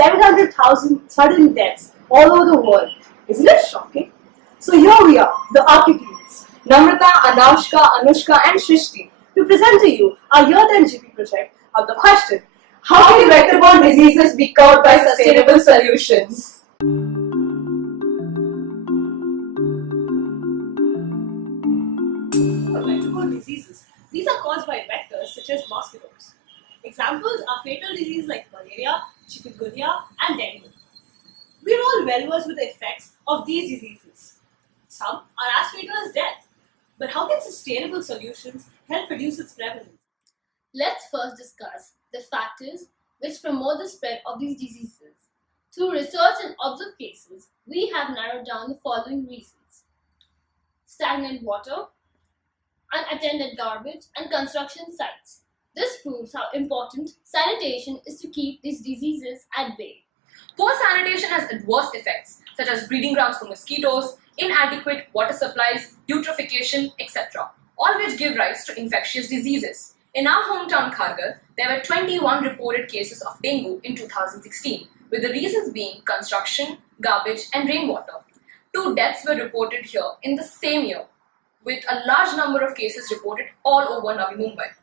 700,000 sudden deaths all over the world. Isn't it shocking? So here we are, the Architeens, Namrata, Anaushka, Anushka and Shrishti, to present to you our Year 10 GP project of the question, how can vector-borne diseases be cured by sustainable solutions? Vector-borne diseases. These are caused by vectors such as mosquitoes. Examples are fatal diseases like malaria, chikungunya, and dengue. We are all well versed with the effects of these diseases. Some are as fatal as death. But how can sustainable solutions help reduce its prevalence? Let's first discuss the factors which promote the spread of these diseases. Through research and observed cases, we have narrowed down the following reasons: stagnant water, unattended garbage, and construction sites. This proves how important sanitation is to keep these diseases at bay. Poor sanitation has adverse effects such as breeding grounds for mosquitoes, inadequate water supplies, eutrophication, etc., all which give rise to infectious diseases. In our hometown Kharghar, there were 21 reported cases of dengue in 2016, with the reasons being construction, garbage, and rainwater. 2 deaths were reported here in the same year, with a large number of cases reported all over Navi Mumbai.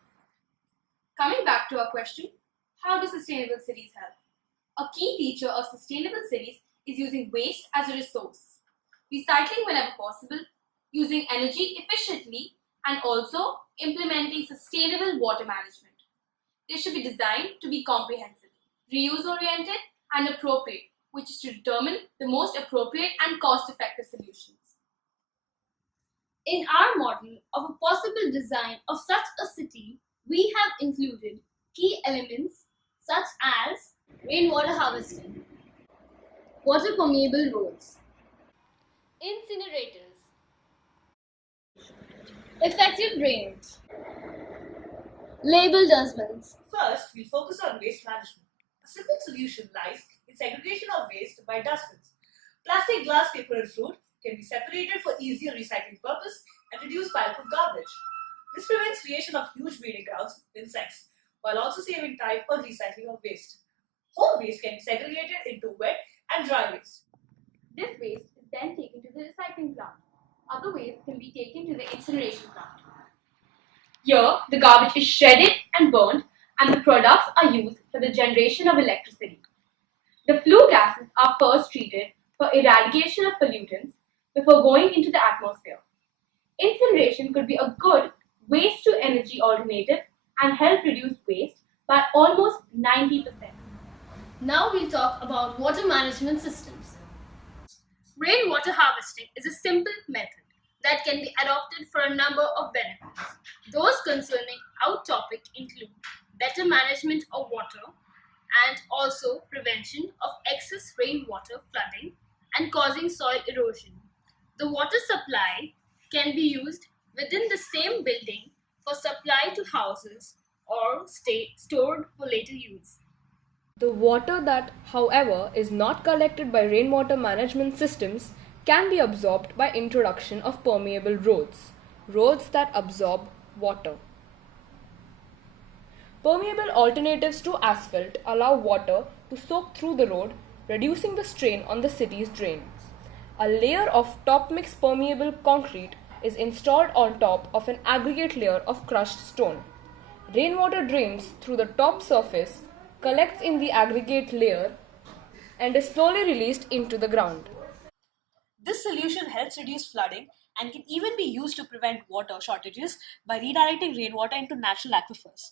Coming back to our question, how do sustainable cities help? A key feature of sustainable cities is using waste as a resource, recycling whenever possible, using energy efficiently, and also implementing sustainable water management. They should be designed to be comprehensive, reuse-oriented, and appropriate, which is to determine the most appropriate and cost-effective solutions. In our model of a possible design of such a city, we have included key elements such as rainwater harvesting, water permeable roads, incinerators, effective drainage, label dustbins. First, we'll focus on waste management. A simple solution lies in segregation of waste by dustbins. Plastic, glass, paper, and fruit can be separated for easier recycling purpose and reduce pile of garbage. This prevents creation of huge breeding grounds for insects, while also saving time on recycling of waste. Home waste can be segregated into wet and dry waste. This waste is then taken to the recycling plant. Other waste can be taken to the incineration plant. Here, the garbage is shredded and burned, and the products are used for the generation of electricity. The flue gases are first treated for eradication of pollutants before going into the atmosphere. Incineration could be a good waste to energy alternative and help reduce waste by almost 90%. Now we'll talk about water management systems. Rainwater harvesting is a simple method that can be adopted for a number of benefits. Those concerning our topic include better management of water and also prevention of excess rainwater flooding and causing soil erosion. The water supply can be used within the same building for supply to houses or stay stored for later use. The water that, however, is not collected by rainwater management systems can be absorbed by introduction of permeable roads that absorb water. Permeable alternatives to asphalt allow water to soak through the road, reducing the strain on the city's drains. A layer of top mix permeable concrete is installed on top of an aggregate layer of crushed stone. Rainwater drains through the top surface, collects in the aggregate layer, and is slowly released into the ground. This solution helps reduce flooding and can even be used to prevent water shortages by redirecting rainwater into natural aquifers.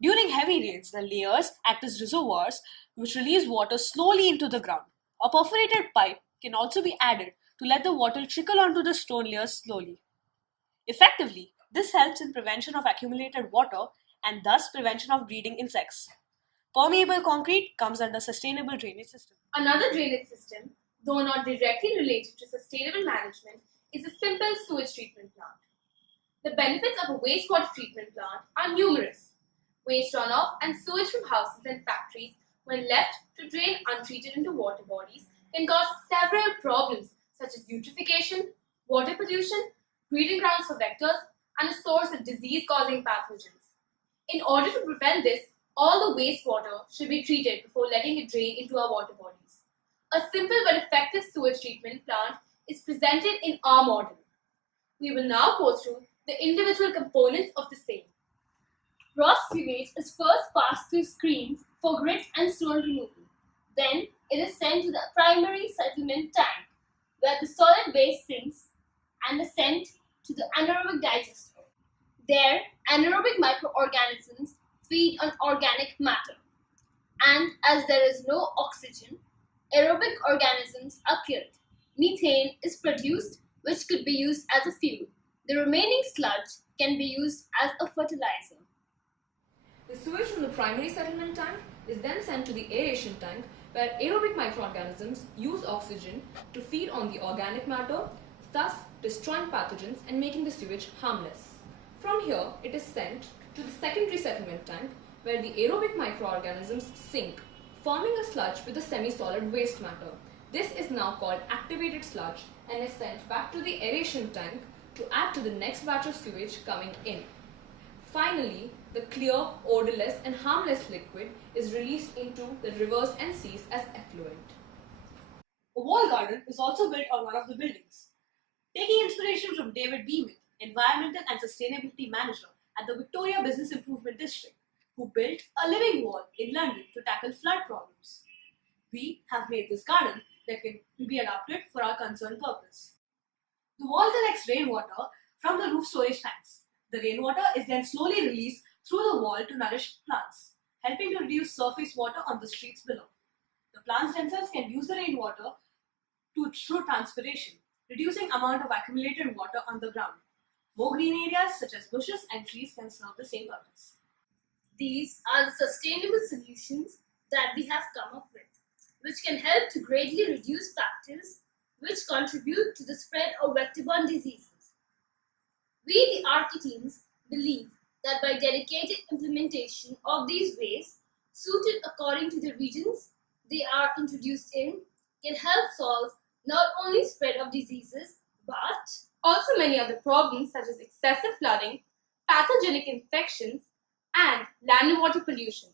During heavy rains, the layers act as reservoirs which release water slowly into the ground. A perforated pipe can also be added to let the water trickle onto the stone layers slowly. Effectively, this helps in prevention of accumulated water and thus prevention of breeding insects. Permeable concrete comes under sustainable drainage system. Another drainage system, though not directly related to sustainable management, is a simple sewage treatment plant. The benefits of a wastewater treatment plant are numerous. Waste runoff and sewage from houses and factories, when left to drain untreated into water bodies, can cause several problems such as eutrophication, water pollution, breeding grounds for vectors, and a source of disease-causing pathogens. In order to prevent this, All the wastewater should be treated before letting it drain into our water bodies. A simple but effective sewage treatment plant is presented in our model. We will now go through the individual components of the same. Raw sewage is first passed through screens for grit and stone removal. Then it is sent to the primary settlement tank, where the solid waste sinks and is sent to the anaerobic digester. There, anaerobic microorganisms feed on organic matter. And as there is no oxygen, aerobic organisms are killed. Methane is produced, which could be used as a fuel. The remaining sludge can be used as a fertilizer. The sewage from the primary settlement tank is then sent to the aeration tank, where aerobic microorganisms use oxygen to feed on the organic matter, thus destroying pathogens and making the sewage harmless. From here, it is sent to the secondary settlement tank, where the aerobic microorganisms sink, forming a sludge with a semi-solid waste matter. This is now called activated sludge and is sent back to the aeration tank to add to the next batch of sewage coming in. Finally, the clear, odorless and harmless liquid is released into the rivers and seas as effluent. A wall garden is also built on one of the buildings. Taking inspiration from David Beeman, Environmental and Sustainability Manager at the Victoria Business Improvement District, who built a living wall in London to tackle flood problems. We have made this garden that can be adapted for our concerned purpose. The wall collects rainwater from the roof storage tanks. The rainwater is then slowly released through the wall to nourish plants, helping to reduce surface water on the streets below. The plants themselves can use the rainwater through transpiration, reducing amount of accumulated water on the ground. More green areas such as bushes and trees can serve the same purpose. These are the sustainable solutions that we have come up with, which can help to greatly reduce factors which contribute to the spread of vector-borne diseases. We, the Architeens, believe that by dedicated implementation of these ways, suited according to the regions they are introduced in, can help solve not only spread of diseases, but Also, many other problems such as excessive flooding, pathogenic infections, and land and water pollution.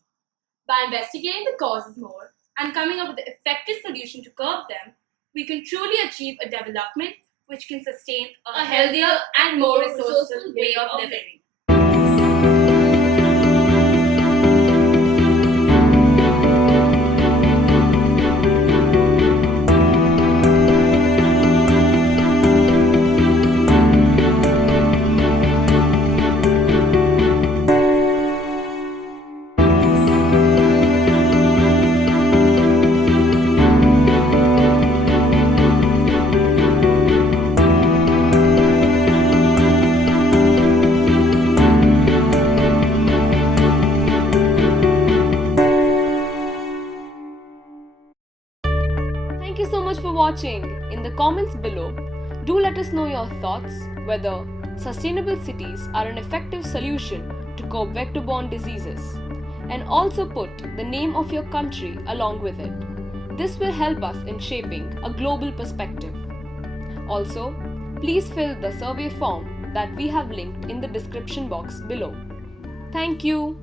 By investigating the causes more and coming up with an effective solution to curb them, we can truly achieve a development which can sustain a healthier and more resourceful way of living. Thank you so much for watching. In the comments below, do let us know your thoughts whether sustainable cities are an effective solution to curb vector-borne diseases, and also put the name of your country along with it. This will help us in shaping a global perspective. Also, please fill the survey form that we have linked in the description box below. Thank you.